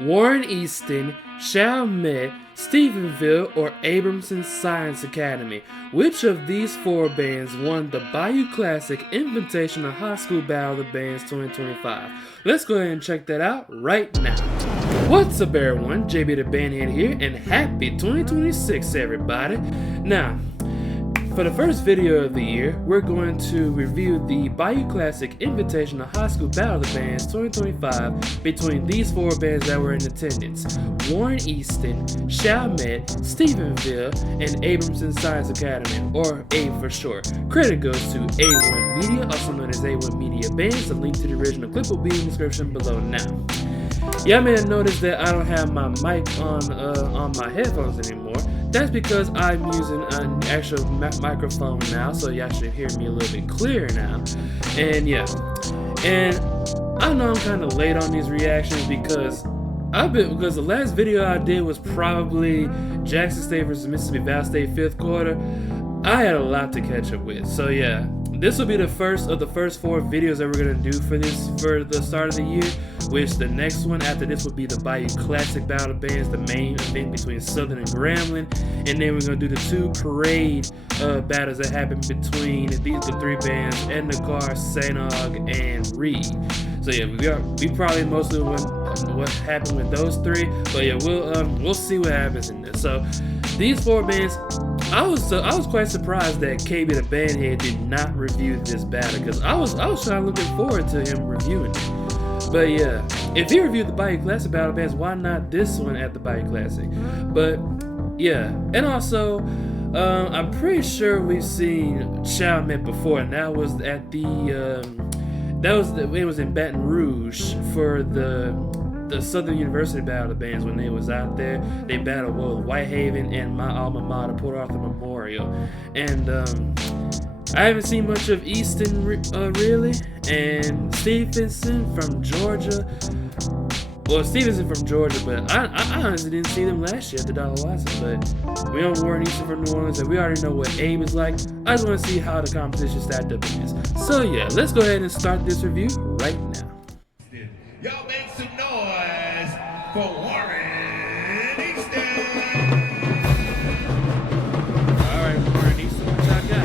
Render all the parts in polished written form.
Warren Easton, Chalmette, Stephenson, or Abramson Science Academy. Which of these four bands won the Bayou Classic Invitational High School Battle of the Bands 2025? Let's go ahead and check that out right now. What's up everyone, JB the Bandhead here, and happy 2026 everybody. Now, for the first video of the year, we're going to review the Bayou Classic Invitational High School Battle of the Bands 2025 between these four bands that were in attendance: Warren Easton, Chalmette, Stephenson, and Abramson Science Academy, or ABE for short. Credit goes to A1 Media, also known as A1 Media Bands. The link to the original clip will be in the description below now. Y'all may have noticed that I don't have my mic on my headphones anymore. That's because I'm using an actual microphone now, so y'all should hear me a little bit clearer now. And yeah, and I know I'm kind of late on these reactions because the last video I did was probably Jackson State versus Mississippi Valley State 5th quarter. I had a lot to catch up with, so yeah. This will be the first of the first four videos that we're gonna do for the start of the year. Which the next one after this will be the Bayou Classic Battle of Bands, the main event between Southern and Grambling, and then we're gonna do the two parade battles that happen between the three bands: Endicott, St. Aug, and Reed. So yeah, we probably mostly what happened with those three, but yeah, we'll see what happens in this. So these four bands. I was quite surprised that KB the Bandhead did not review this battle, because I was kind of looking forward to him reviewing it. But yeah, if he reviewed the Bayou Classic Battle Bands, why not this one at the Bayou Classic? But yeah, and also I'm pretty sure we've seen Chalmette before, and that was at it was in Baton Rouge for the Southern University Battle of the Bands. When they was out there, they battled with Whitehaven and my alma mater, Port Arthur Memorial. And I haven't seen much of Easton really, and Stephenson from Georgia. Well, Stephenson from Georgia, but I honestly didn't see them last year at the Dollar Watson. But we know Warren Easton from New Orleans, and we already know what ABE is like. I just want to see how the competition stacked up in this. So yeah, let's go ahead and start this review right now. Y'all make some noise for Warren Easton. All right, Warren Easton, what y'all got?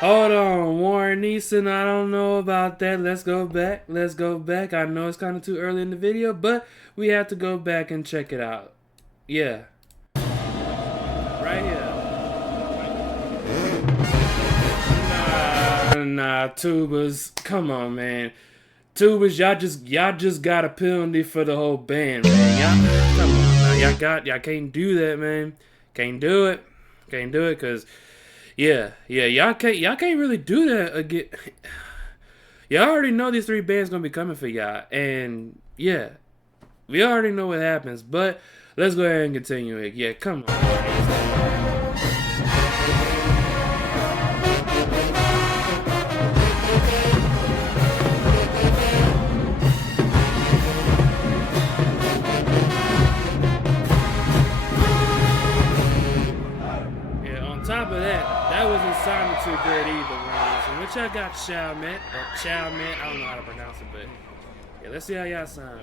Hold on, Warren Easton, I don't know about that. Let's go back. I know it's kind of too early in the video, but we have to go back and check it out. Yeah. Right here. Nah, tubas. Come on, man. Tubas, y'all just got a penalty for the whole band, man. Y'all, come on now. Y'all can't do that, man. Can't do it, cause yeah, y'all can't really do that again. Y'all already know these three bands gonna be coming for y'all, and yeah, we already know what happens. But let's go ahead and continue it. Yeah, come on. Top of that wasn't sounding too good either, man. what y'all got, Chalmette? Or Chalmette, I don't know how to pronounce it, but yeah, let's see how y'all sound.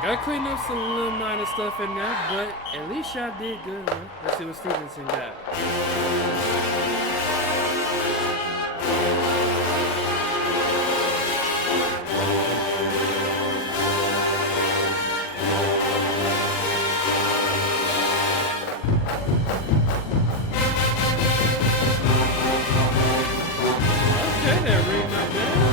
Gotta clean up some little minor stuff in there, but at least y'all did good, man. Let's see what Stephenson got. Okay, there, read my bad.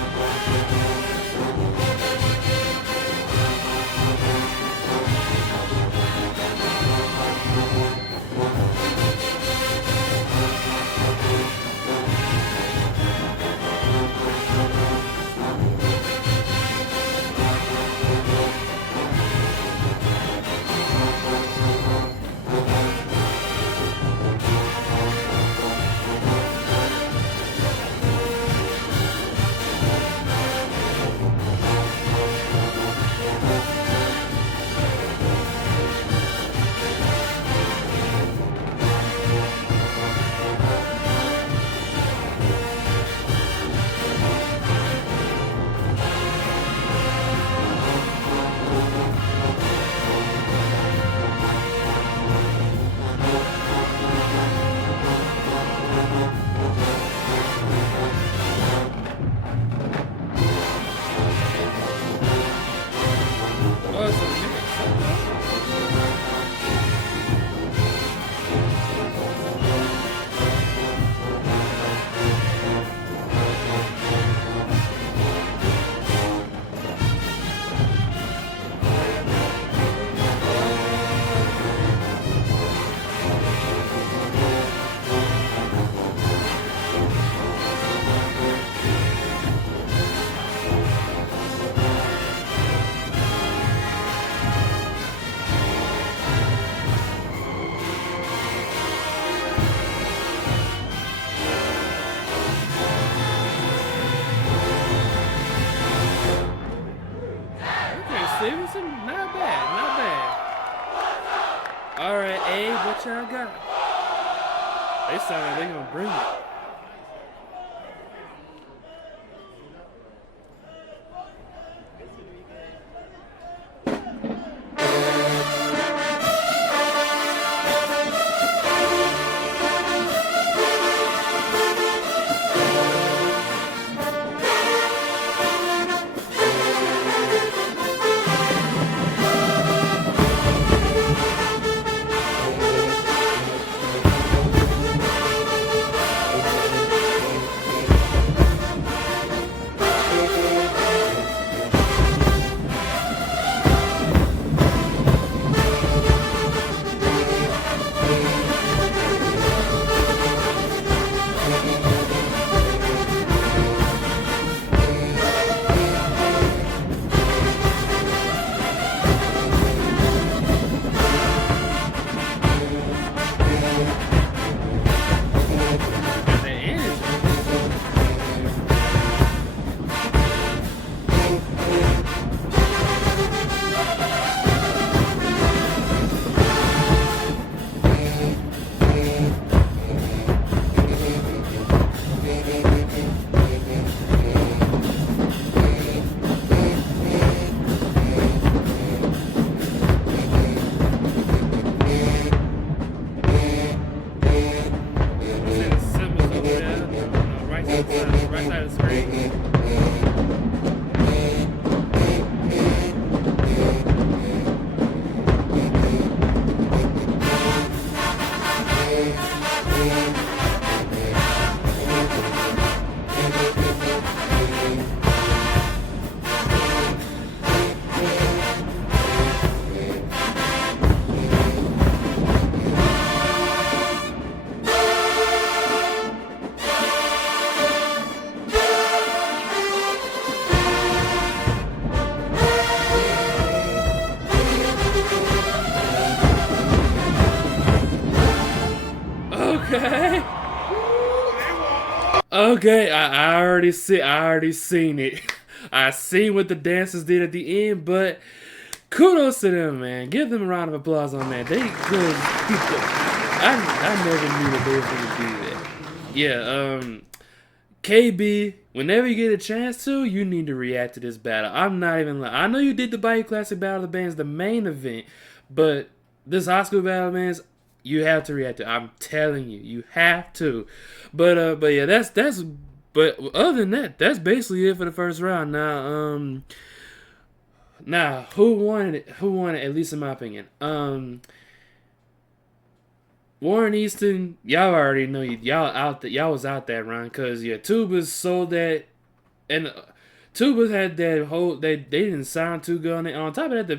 Stephenson, not bad, not bad. Alright, Abe, what y'all got? They sound like they gonna bring it. Okay. Okay, I already seen it. I seen what the dancers did at the end, but kudos to them, man. Give them a round of applause on that. They good. I never knew that they were gonna do that. Yeah, KB, whenever you get a chance to, you need to react to this battle. I'm not even lying. I know you did the Bayou Classic Battle of the Bands, the main event, but this high school battle, man, you have to react to it. I'm telling you, you have to. But yeah, that's. But other than that, that's basically it for the first round. Now, who won it? Who won it? At least in my opinion. Warren Easton, y'all already know y'all was out that round because Tubas sold that, and Tubas had that whole they didn't sound too good on it. On top of that, the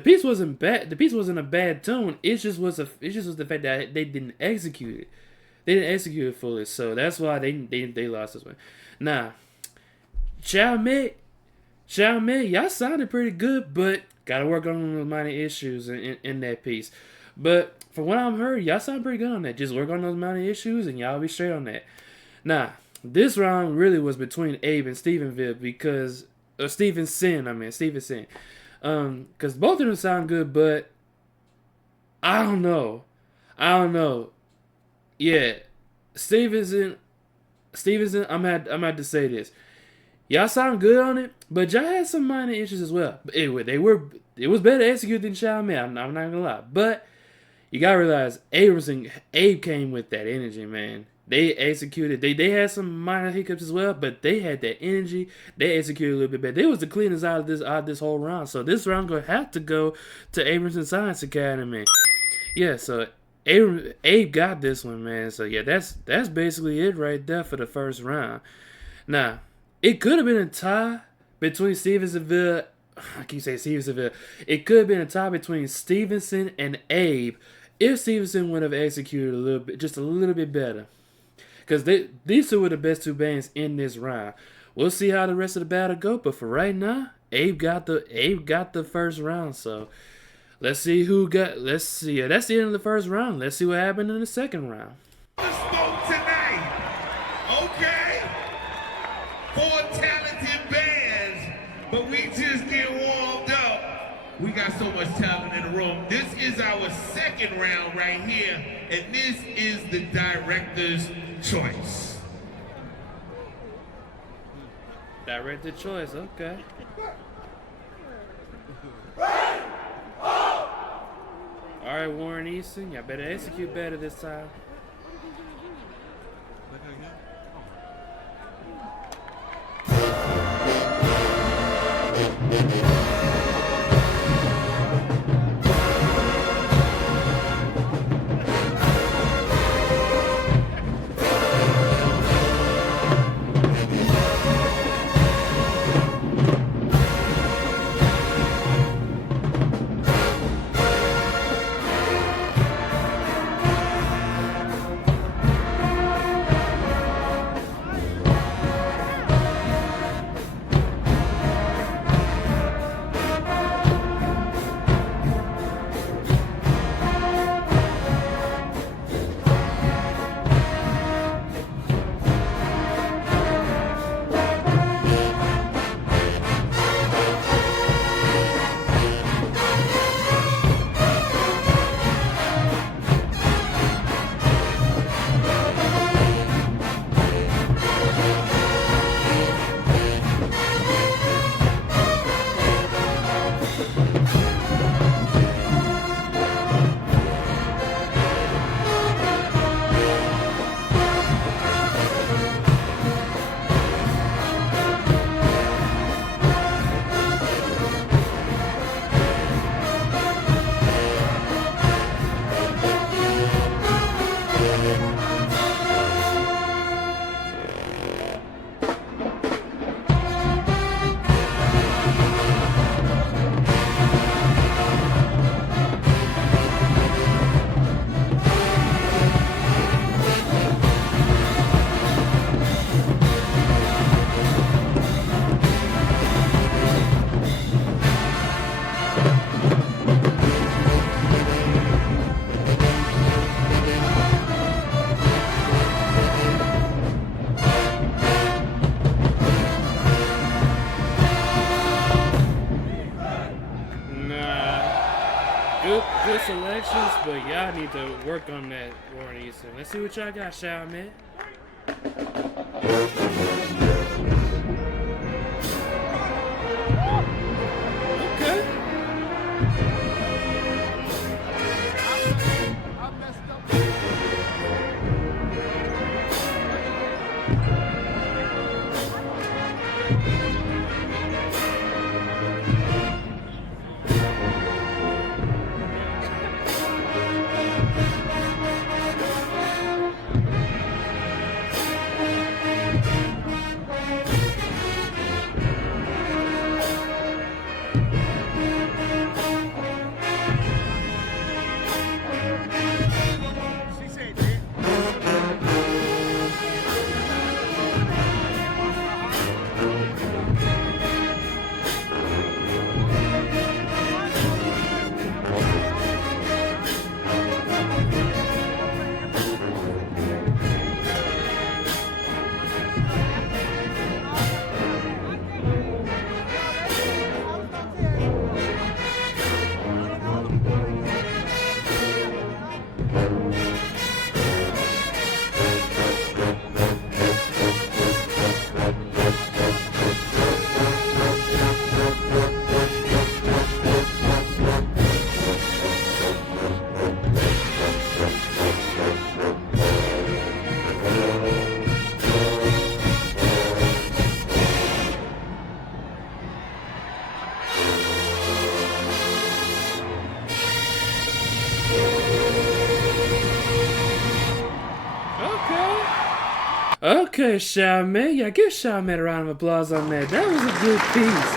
piece wasn't bad. The piece wasn't a bad tune. It just was the fact that they didn't execute it. They didn't execute it fully, so that's why they lost this one. Now, Chalmette, y'all sounded pretty good, but gotta work on those minor issues in that piece. But from what I've heard, y'all sound pretty good on that. Just work on those minor issues, and y'all be straight on that. Now, this round really was between Abe and Stephenville because Stephenson. Because both of them sound good, but I don't know. Yeah, Stephenson. I'm had to say this. Y'all sound good on it, but y'all had some minor issues as well. But anyway, it was better executed than Chalmette. I'm not gonna lie, but you gotta realize Abe came with that energy, man. They executed. They had some minor hiccups as well, but they had that energy. They executed a little bit better. They was the cleanest out of this whole round. So this round gonna have to go to Abramson Science Academy. Yeah, so Abe got this one, man. So yeah, that's basically it right there for the first round. Now, it could have been a tie between Stevensonville. I keep saying Stevensonville. It could have been a tie between Stephenson and Abe if Stephenson would have executed just a little bit better. Because these two were the best two bands in this round. We'll see how the rest of the battle go, but for right now, Abe got the first round. So let's see let's see. That's the end of the first round. Let's see what happened in the second round. Smoke tonight. Okay. 4 talented bands, but we just get warmed up. We got so much talent in the room. This is our second round right here, and this is the director's choice. Director choice, okay. Alright, Warren Easton, y'all better execute better this time. y'all need to work on that, Warren Easton. Let's see what y'all got, Chalmette. Okay. Okay, Chalmette. Yeah, give Chalmette a round of applause on that. That was a good piece.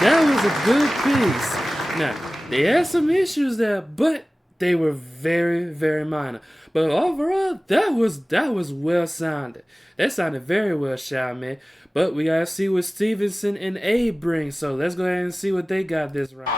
That was a good piece. Now, they had some issues there, but they were very, very minor. But overall, that was well sounded. That sounded very well, Chalmette. But we gotta see what Stephenson and Abe bring. So let's go ahead and see what they got this round.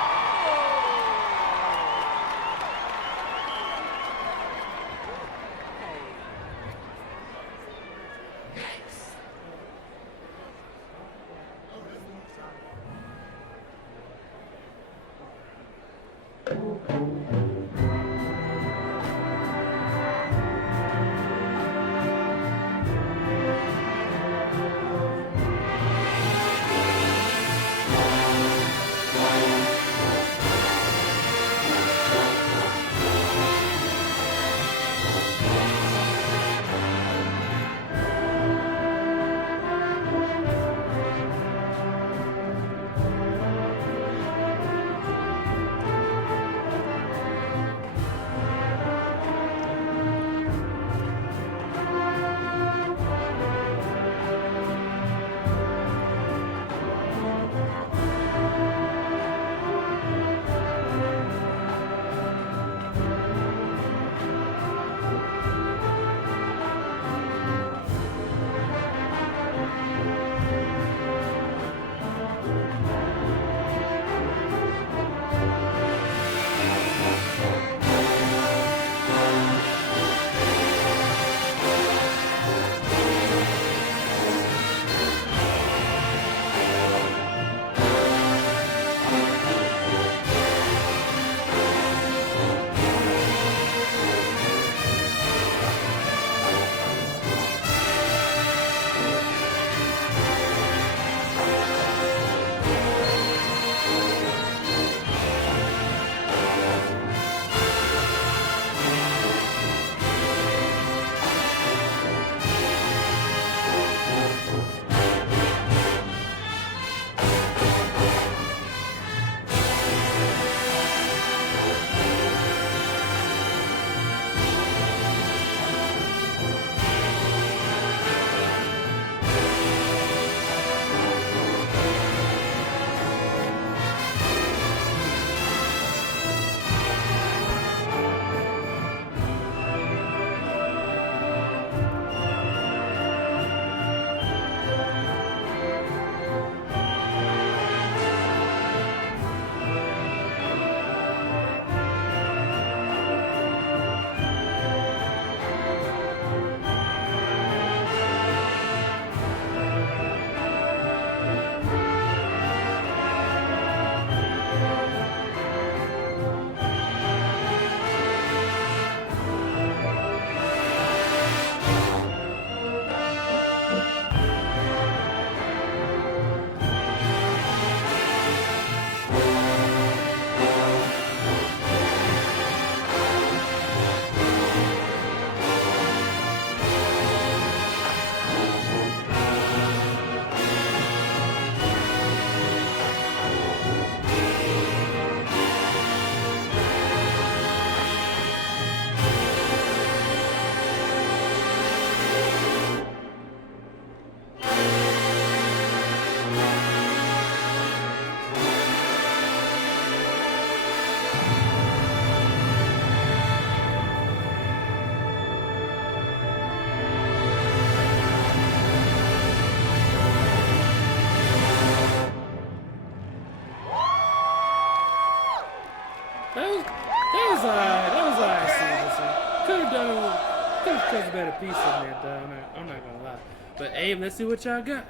have chose a better piece in there, though. I'm not gonna lie. But Abe, let's see what y'all got.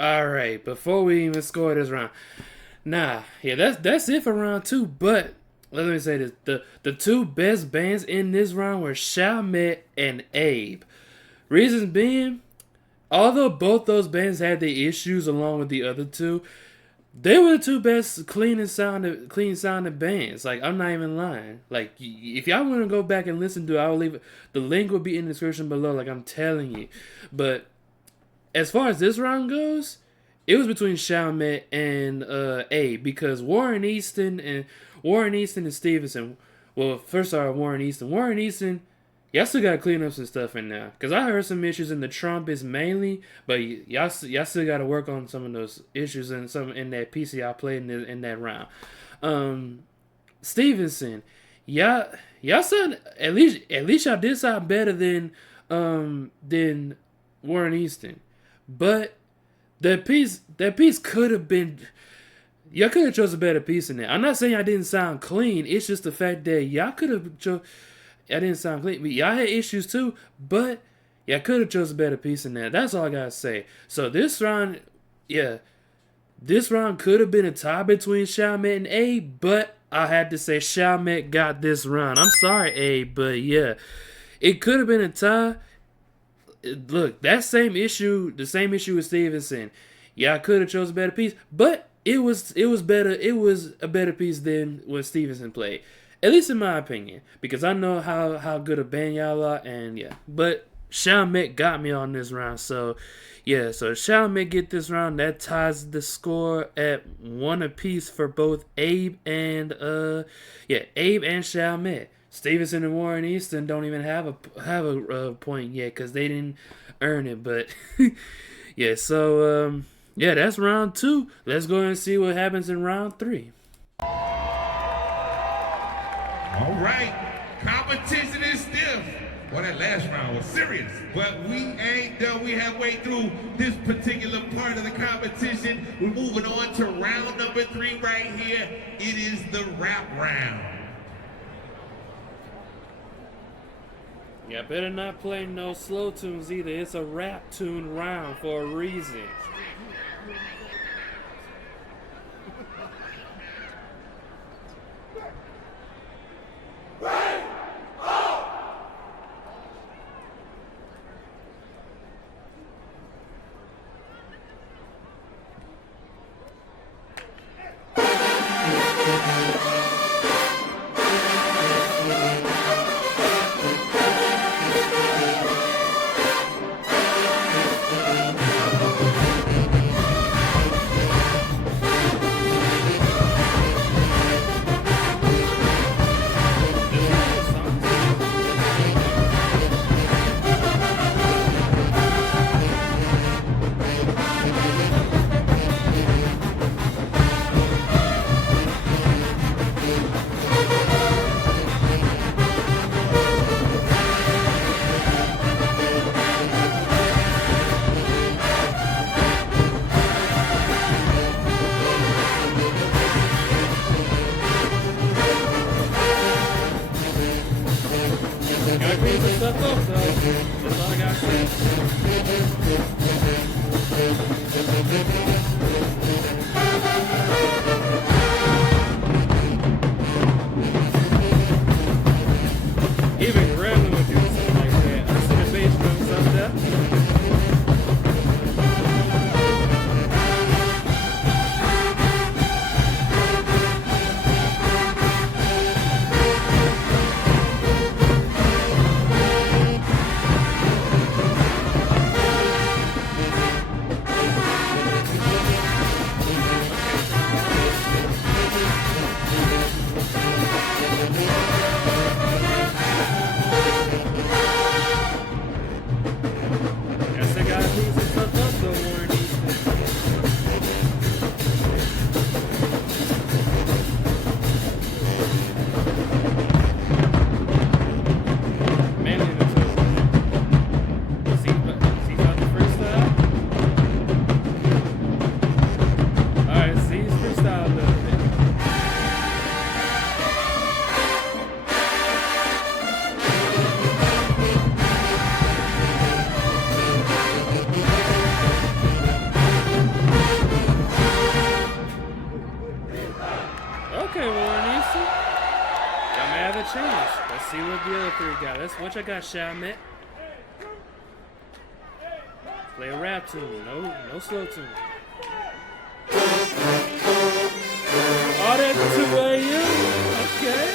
Alright, before we even score this round. That's it for round 2, but let me say this. The two best bands in this round were Chalmette and Abe. Reasons being, although both those bands had their issues along with the other two, they were the two best clean sounding bands. Like, I'm not even lying. Like, if y'all want to go back and listen to it, I will leave it. The link will be in the description below, like I'm telling you. But as far as this round goes, it was between Chalmette and Abe, because Warren Easton and Stephenson. Well, first off, Warren Easton, y'all still gotta clean up some stuff in there, cause I heard some issues in the trumpets mainly, but y'all still gotta work on some of those issues and some in that piece y'all played in that round. Stephenson, y'all sound at least y'all did sound better than Warren Easton, but that piece could have been. Y'all could have chose a better piece in there. I'm not saying I didn't sound clean. It's just the fact that y'all could have chose. I didn't sound clean. But y'all had issues too, but y'all could have chose a better piece in there. That's all I gotta say. So this round could have been a tie between Chalmette and Abe, but I had to say Chalmette got this round. I'm sorry, Abe, but yeah, it could have been a tie. Look, the same issue with Stephenson. Y'all could have chose a better piece, but it was better. It was a better piece than what Stephenson played, at least in my opinion, because I know how good a band y'all are, and yeah. But Chalmette got me on this round, so yeah. So Chalmette get this round. That ties the score at 1 apiece for both Abe and Chalmette. Stephenson and Warren Easton don't even have a point yet because they didn't earn it. But yeah, so yeah, that's round 2. Let's go and see what happens in round 3. All right, competition is stiff. Well, that last round was serious, but we ain't done. We halfway through this particular part of the competition. We're moving on to round number 3 right here. It is the rap round. Yeah, better not play no slow tunes either. It's a rap tune round for a reason. Even Grandma would do something like that. I see the bass drums up there. Guess I gotta clean some stuff up though, Warren Easton. Mainly the two. See about the freestyle? Alright, see, he's freestyle a little bit. Okay, Warren Easton. Y'all may have a chance. Let's see what the other three got. What y'all got, Chalmette? Play a rap tune. No slow tune. All that to Bayou. Okay.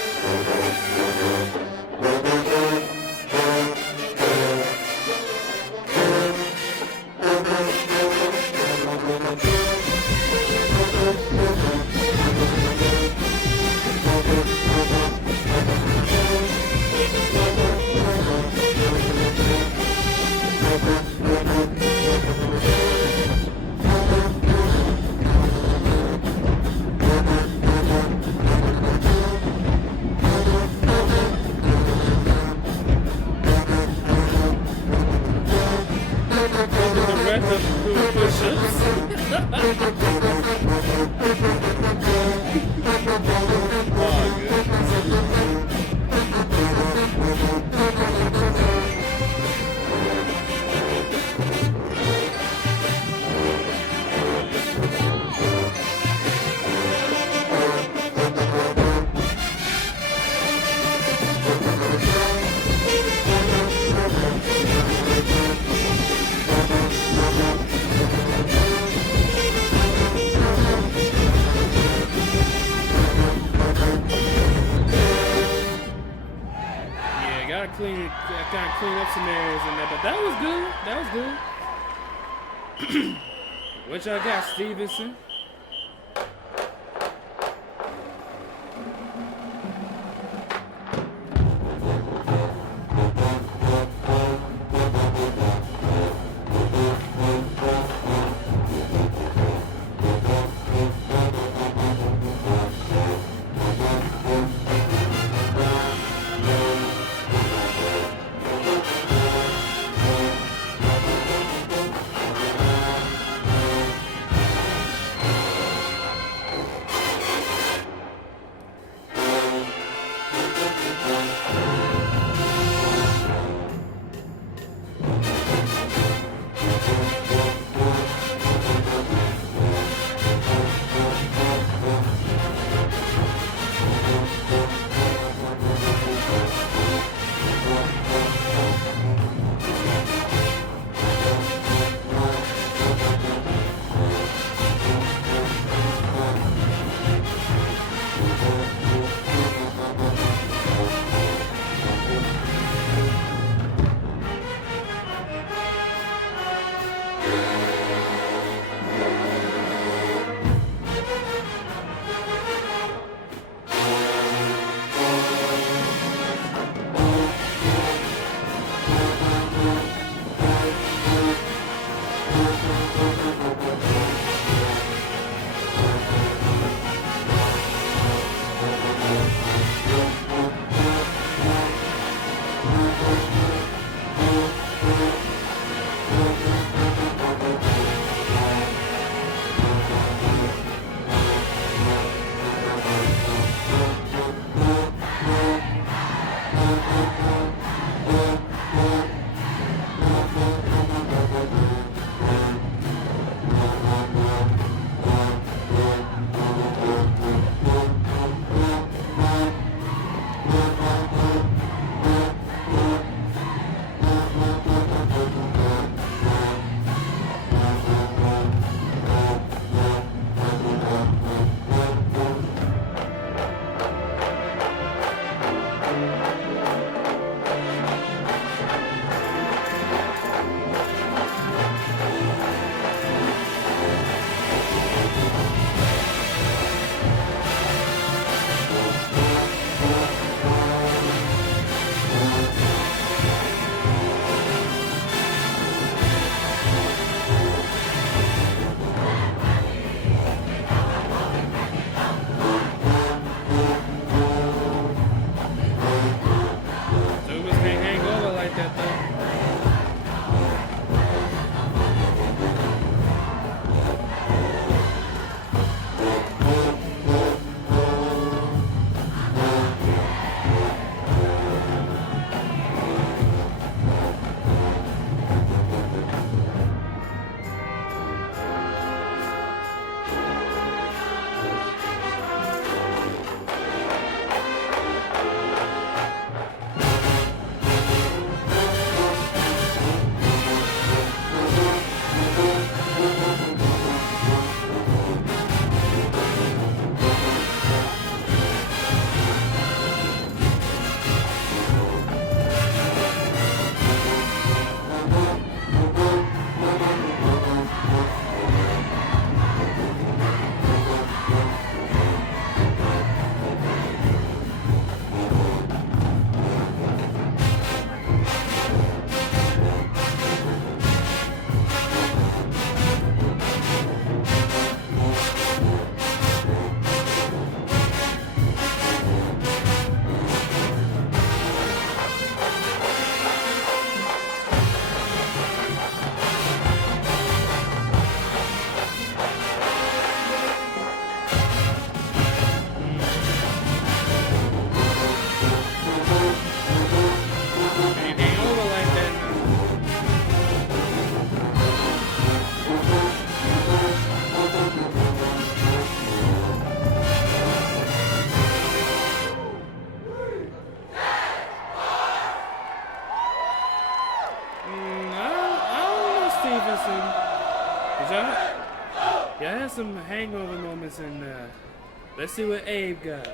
The rest of the crew push-ups. Oh, goodness. Gotta clean up some areas in there, but that was good. What y'all got, Stephenson? Y'all had some hangover moments in there. Let's see what Abe got.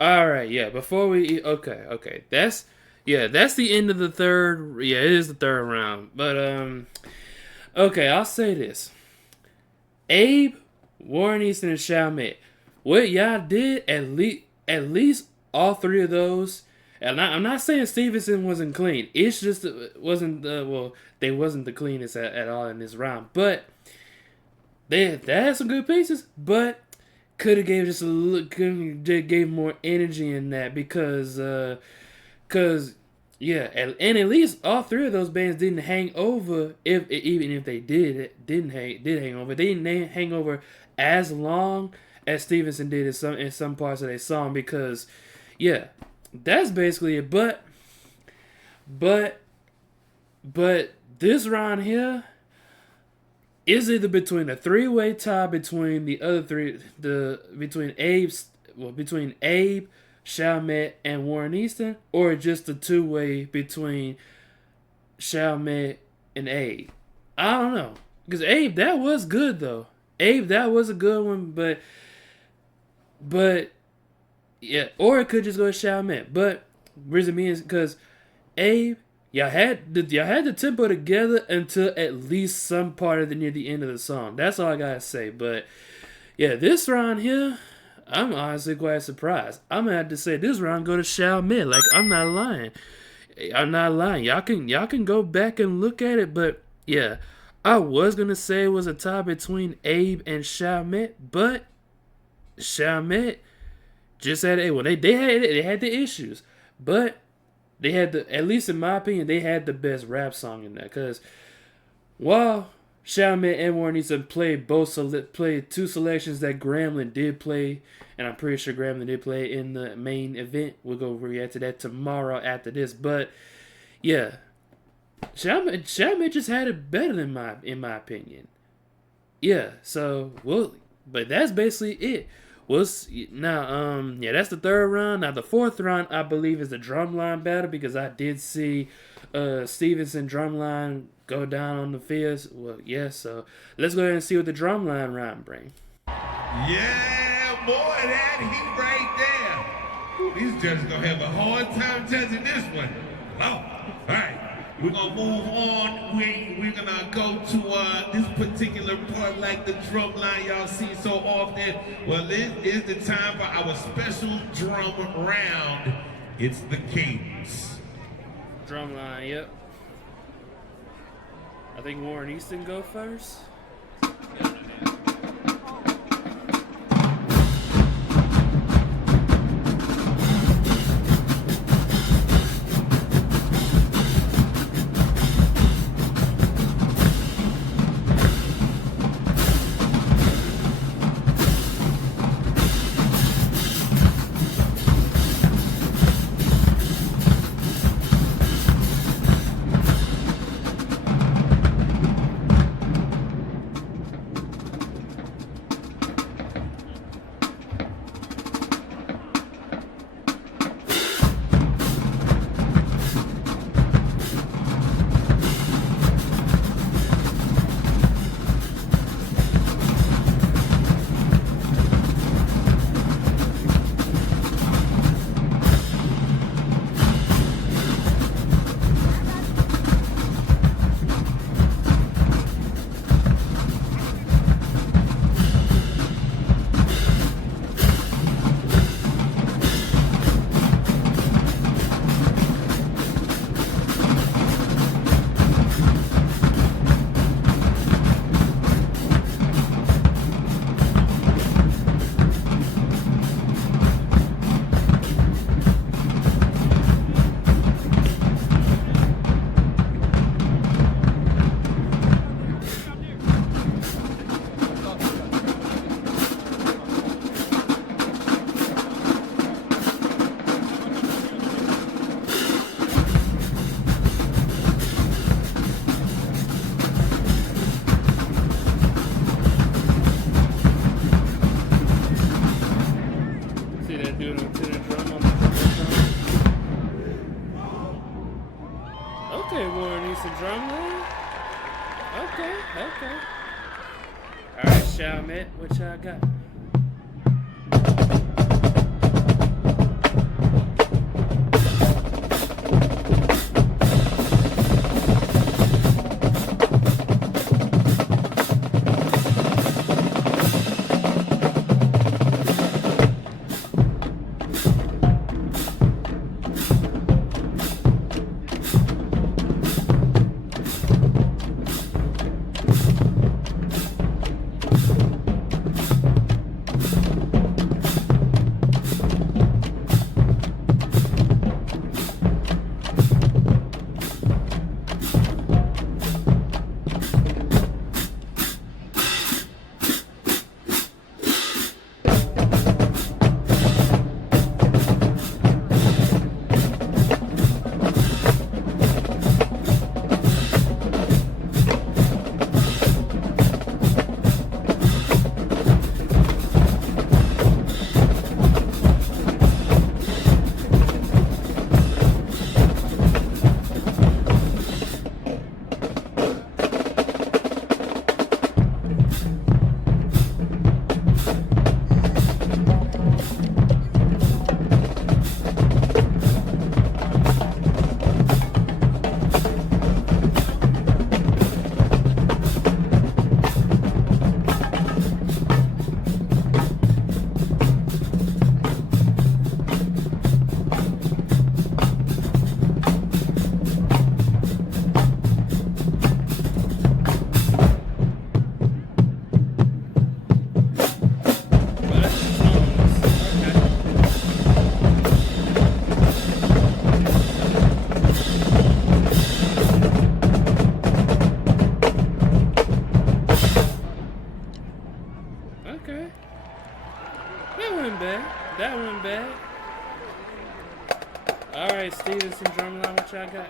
All right, yeah. Before we okay, that's the end of the third. Yeah, it is the third round. But okay, I'll say this: Abe, Warren Easton, and Chalmette. What y'all did at least all three of those. And I'm not saying Stephenson wasn't clean. It's just wasn't they wasn't the cleanest at all in this round. But they had some good pieces, but could have gave just a little, gave more energy in that because yeah, and at least all three of those bands didn't hang over. Even if they didn't hang over, they didn't hang over as long as Stephenson did in some parts of their song because yeah, that's basically it. But this round here is either between a three-way tie between the other three, between Abe, Chalmette, and Warren Easton, or just a two-way between Chalmette and Abe. I don't know, because Abe, that was good though. Abe, that was a good one, but yeah, or it could just go to Chalmette. But reason being is because Abe, y'all had the tempo together until at least some part near the end of the song. That's all I gotta say. But yeah, this round here, I'm honestly quite surprised. I'm gonna have to say this round go to Chalmette. Like, I'm not lying. Y'all can go back and look at it. But yeah, I was gonna say it was a tie between Abe and Chalmette, but Chalmette just had they had the issues, but they had at least in my opinion, they had the best rap song in that. Because while Chalmette and Warren Easton played two selections that Grambling did play, and I'm pretty sure Grambling did play in the main event. We'll go react to that tomorrow after this. But yeah, Chalmette just had it better in my opinion. Yeah, so but that's basically it. That's the third round. Now the fourth round, I believe, is the drumline battle because I did see Stephenson drumline go down on the field. Well, yeah, so let's go ahead and see what the drumline round brings. Yeah, boy, that heat right there. these judges gonna have a hard time judging this one. Oh, all right. We're gonna move on. We're gonna go to this particular part, like the drum line y'all see so often. Well, this is the time for our special drum round. It's the cadence. Drumline, yep. I think Warren Easton go first. Okay, Warren Easton Drumline. Okay. Alright, Chalmette, what y'all got? That one bad. Alright, Stephenson Drumline, what y'all got?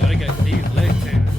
Oh, they got these leg tennis.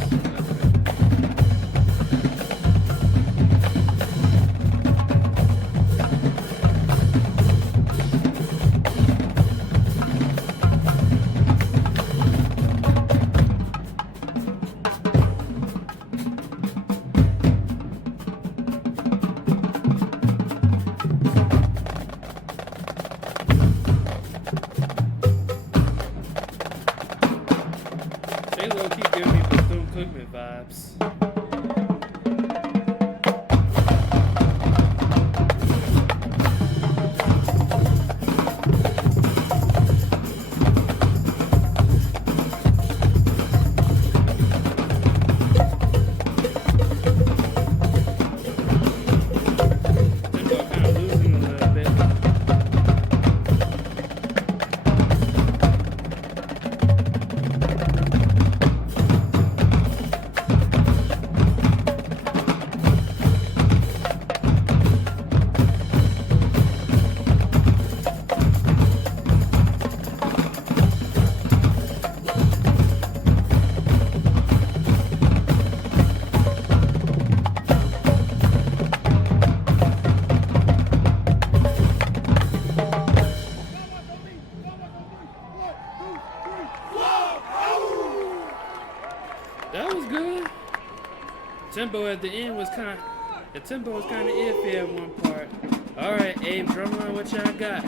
tempo at the end was kind of iffy at one part. All right, Abe, Drumline, what y'all got?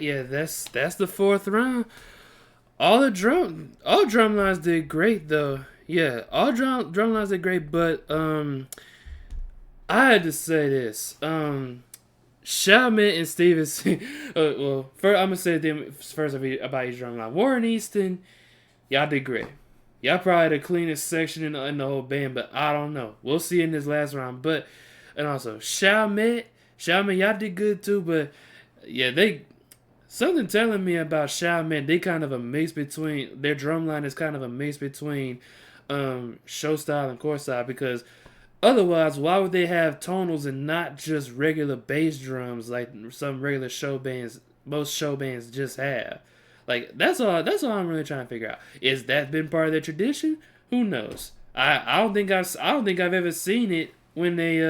Yeah, that's the fourth round. All drum lines did great though. Yeah, all drum lines did great, but I had to say this. Chalmette and Stephenson. Well, first I'm gonna say them first about each drum line. Warren Easton, y'all did great. Y'all probably the cleanest section in the whole band, but I don't know. We'll see in this last round. But and also Chalmette, y'all did good too. But yeah, something telling me about Chalmette, they kind of a mix between, their drum line is kind of a mix between show style and core style, because otherwise, why would they have tonals and not just regular bass drums like some regular show bands, most show bands just have? Like, that's all I'm really trying to figure out. Is that been part of their tradition? Who knows? I don't think I've ever seen it when they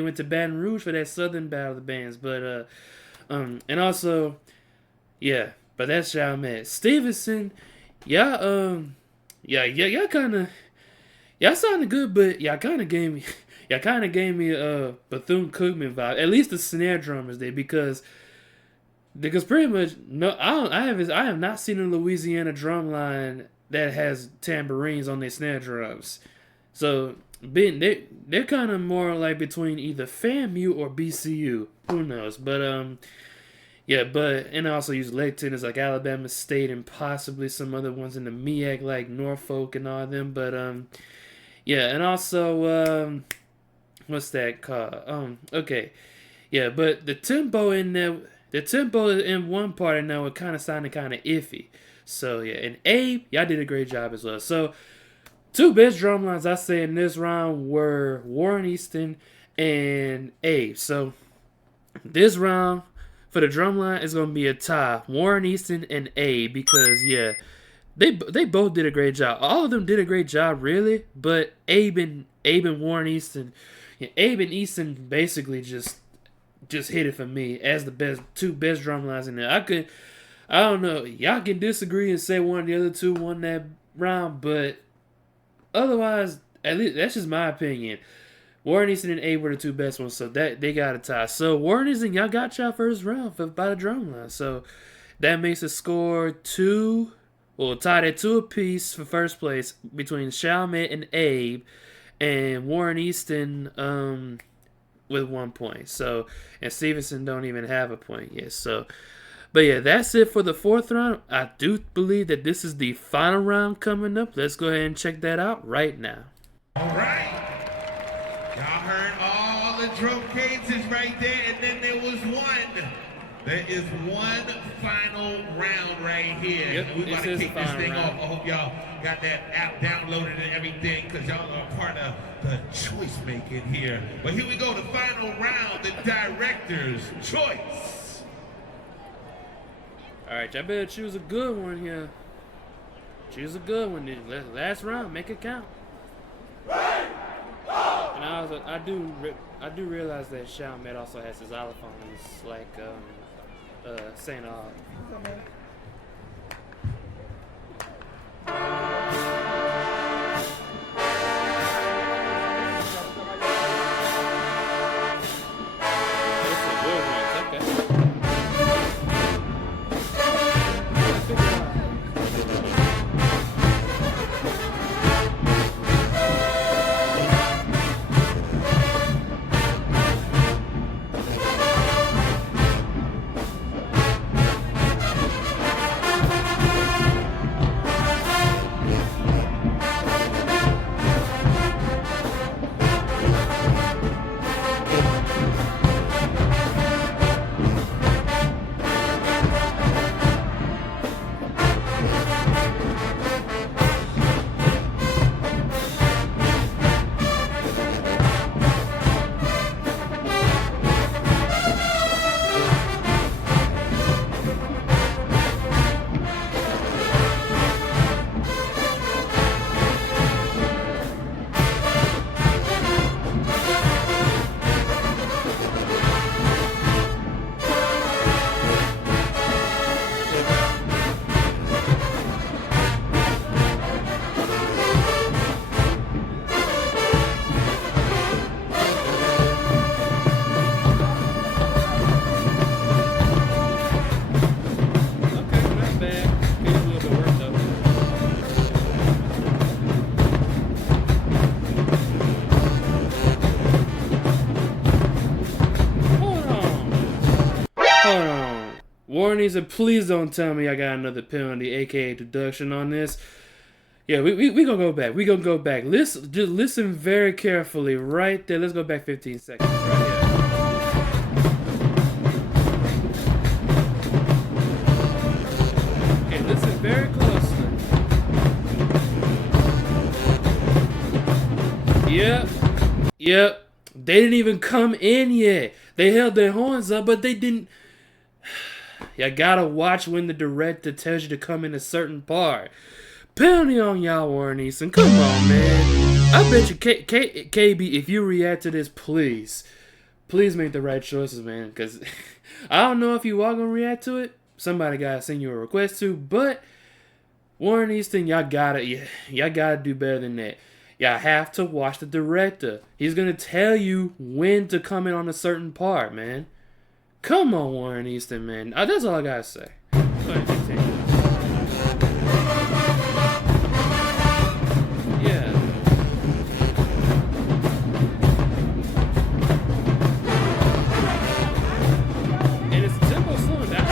went to Baton Rouge for that Southern Battle of the Bands, but and also, yeah, but that's Chalmette. Stephenson, y'all sounded good, but y'all kind of gave me a Bethune-Cookman vibe. At least the snare drummers did, because pretty much I have not seen a Louisiana drum line that has tambourines on their snare drums. So they're kind of more like between either FAMU or BCU. Who knows? But yeah, and I also use leg tenors like Alabama State and possibly some other ones in the MEAC like Norfolk and all them. But yeah, and also what's that called? Okay, yeah, but the tempo in one part in there kind of sounded kind of iffy. So yeah, and Abe, y'all did a great job as well. So two best drum lines I say in this round were Warren Easton and Abe. So this round for the drum line is going to be a tie, Warren Easton and Abe, because yeah, they both did a great job. All of them did a great job, really, but Abe and Warren Easton, Abe and Easton basically just hit it for me as the two best drum lines in there. I don't know, y'all can disagree and say one of the other two won that round, but otherwise, at least that's just my opinion. Warren Easton and Abe were the two best ones, so that they got a tie. So Warren Easton, y'all got y'all first round by the drum line. So that makes the score tied at 2 apiece for first place between Chalmette and Abe, and Warren Easton with 1 point. So, and Stephenson don't even have a point yet. So, but yeah, that's it for the fourth round. I do believe that this is the final round coming up. Let's go ahead and check that out right now. All right. Y'all heard all the drum cases right there, and then there was one. There is one final round right here. Yep, and we're about to kick this thing round. off. I hope y'all got that app downloaded and everything, because y'all are part of the choice making here. But here we go, the final round, the director's choice. All right, y'all better choose a good one here. Choose a good one. Last round, make it count. And I do realize that Chalmette also has his xylophones, like St. Aug. Warnings, and please don't tell me I got another penalty, aka deduction on this. Yeah, we gonna go back. We gonna go back. Just listen very carefully right there. Let's go back 15 seconds right here. Okay, listen very closely. Yep. They didn't even come in yet. They held their horns up, but they didn't. You gotta watch when the director tells you to come in a certain part. Penalty on y'all, Warren Easton. Come on, man. I bet you, KB, if you react to this, please make the right choices, man. Because I don't know if you are gonna react to it. Somebody gotta send you a request to. But Warren Easton, y'all gotta do better than that. Y'all have to watch the director. He's gonna tell you when to come in on a certain part, man. Come on, Warren Easton, man. That's all I gotta say. Go ahead, continue. Yeah. And it's tempo slowing down.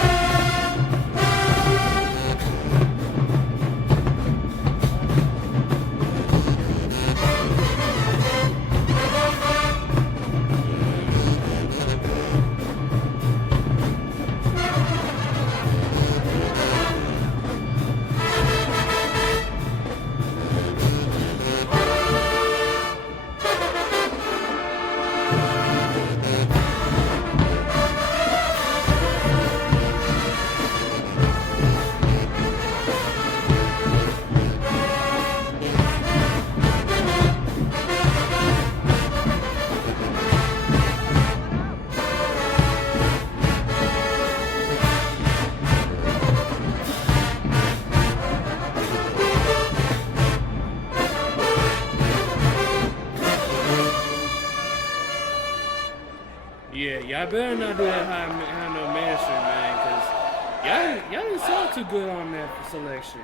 Yeah, y'all better not do that high no ministry, man, because y'all didn't sound too good on that selection.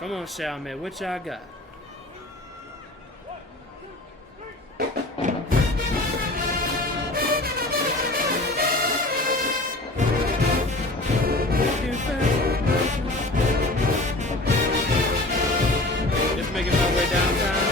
Come on, Chalmette, what y'all got? Just making my way downtown.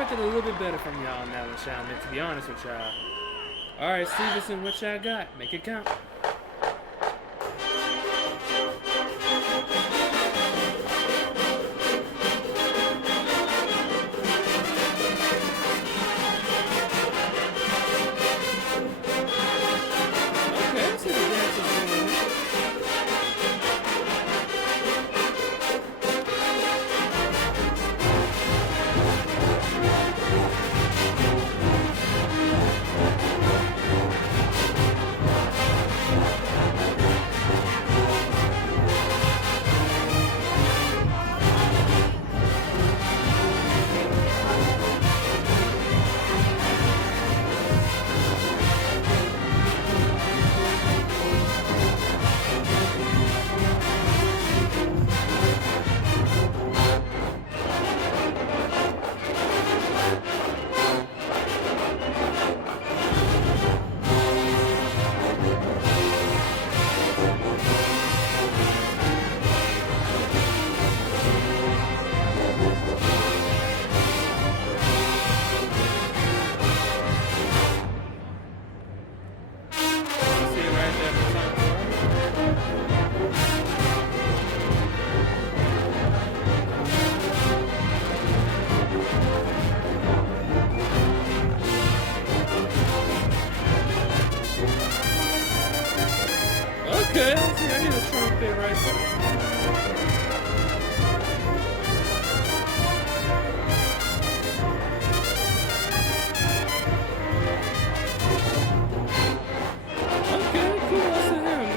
expected a little bit better from y'all now than Chalmette, to be honest with y'all. Alright, Stephenson, what y'all got? Make it count. Okay, see, I hear the trumpet right there. Okay, cool, that's a him.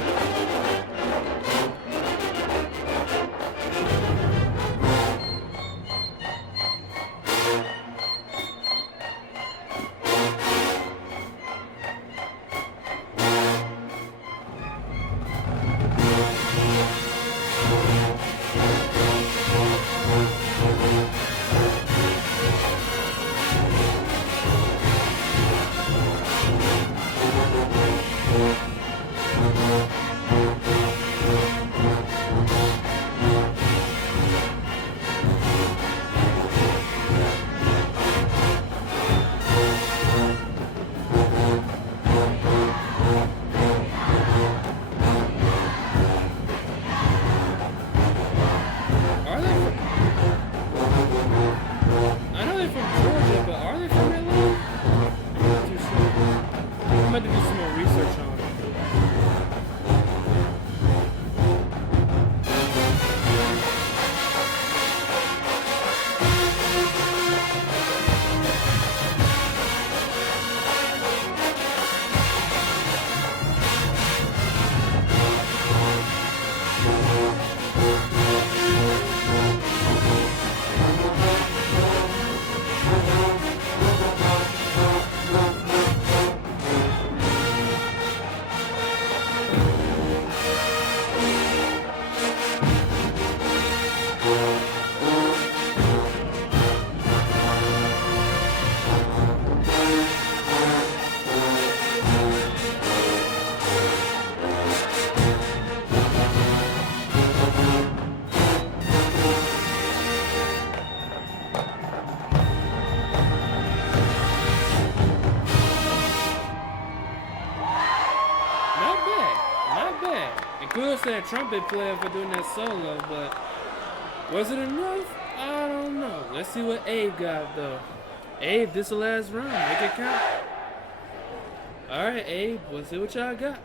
Kudos to that trumpet player for doing that solo, but was it enough? I don't know. Let's see what Abe got, though. Abe, this is the last round. Make it count. Alright, Abe, let's see what y'all got.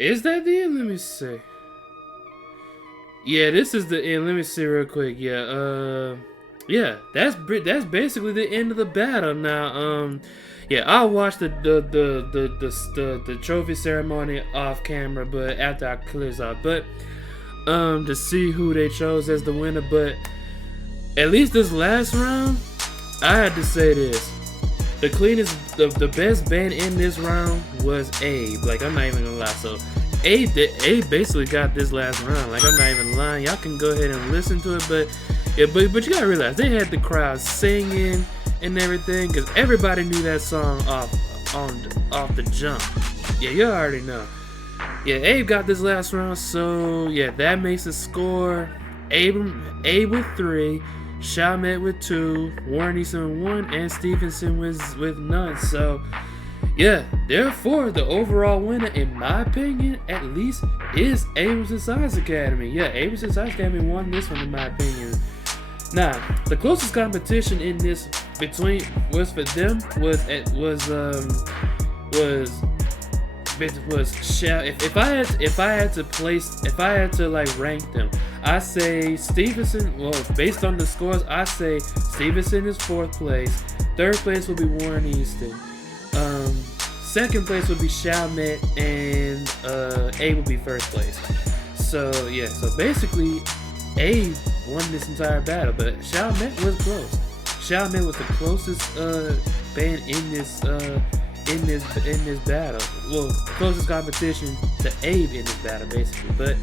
Is that the end? Let me see. Yeah, this is the end. Let me see real quick. Yeah, yeah, that's basically the end of the battle. Now, yeah, I'll watch the trophy ceremony off camera, but after I clears off, but to see who they chose as the winner. But at least this last round, I had to say this: the cleanest, the best band in this round was Abe. Like, I'm not even gonna lie. So Abe basically got this last round. Like, I'm not even lying. Y'all can go ahead and listen to it, but yeah, but you gotta realize they had the crowd singing and everything, because everybody knew that song off the jump. Yeah, you already know. Yeah, Abe got this last round, so yeah, that makes the score Abe with 3, Chalmette with 2, Warren Easton with 1, and Stephenson with none. So yeah, therefore the overall winner, in my opinion, at least, is Abramson Science Academy. Yeah, Abramson Science Academy won this one, in my opinion. Now, the closest competition in this between was for them was if I had to like rank them, I say Stephenson. Well, based on the scores, I say Stephenson is 4th place. 3rd place would be Warren Easton. 2nd place would be Chalmette, and A would be 1st place. So yeah, so basically A won this entire battle, but Chalmette was close. Chalmette was the closest band in this battle. Well, closest competition to Abe in this battle, basically. But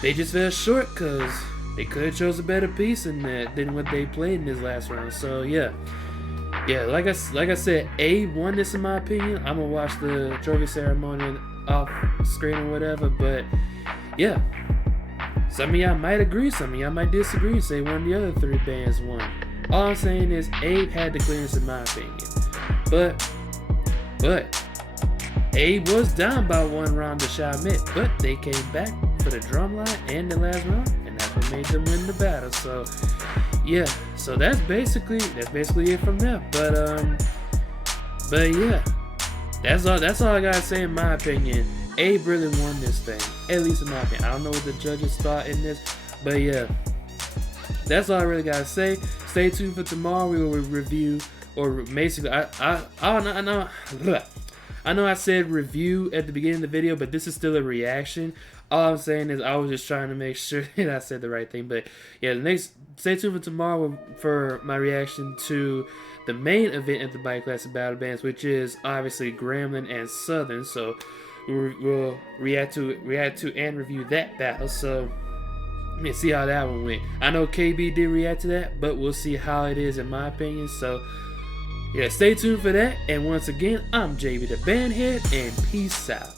they just fell short because they could have chose a better piece than what they played in this last round. So yeah, like I said, Abe won this, in my opinion. I'm gonna watch the trophy ceremony off screen or whatever. But yeah, some of y'all might agree, some of y'all might disagree and say one of the other 3 bands won. All I'm saying is Abe had the clearance, in my opinion. But Abe was down by 1 round to Chalmette, but they came back for the Drumline and the last round, and that's what made them win the battle. So yeah, so that's basically it from there. But yeah, that's all I gotta say, in my opinion. Abe really won this thing, at least in my opinion. I don't know what the judges thought in this, but yeah, that's all I really gotta say. Stay tuned for tomorrow. We will review, or basically, I know I said review at the beginning of the video, but this is still a reaction. All I'm saying is I was just trying to make sure that I said the right thing. But yeah, stay tuned for tomorrow for my reaction to the main event at the Bayou Classic Battle Bands, which is obviously Gremlin and Southern. So we'll react to and review that battle. So let me see how that one went. I know KB did react to that, but we'll see how it is, in my opinion. So yeah, stay tuned for that. And once again, I'm JB the Bandhead, and peace out.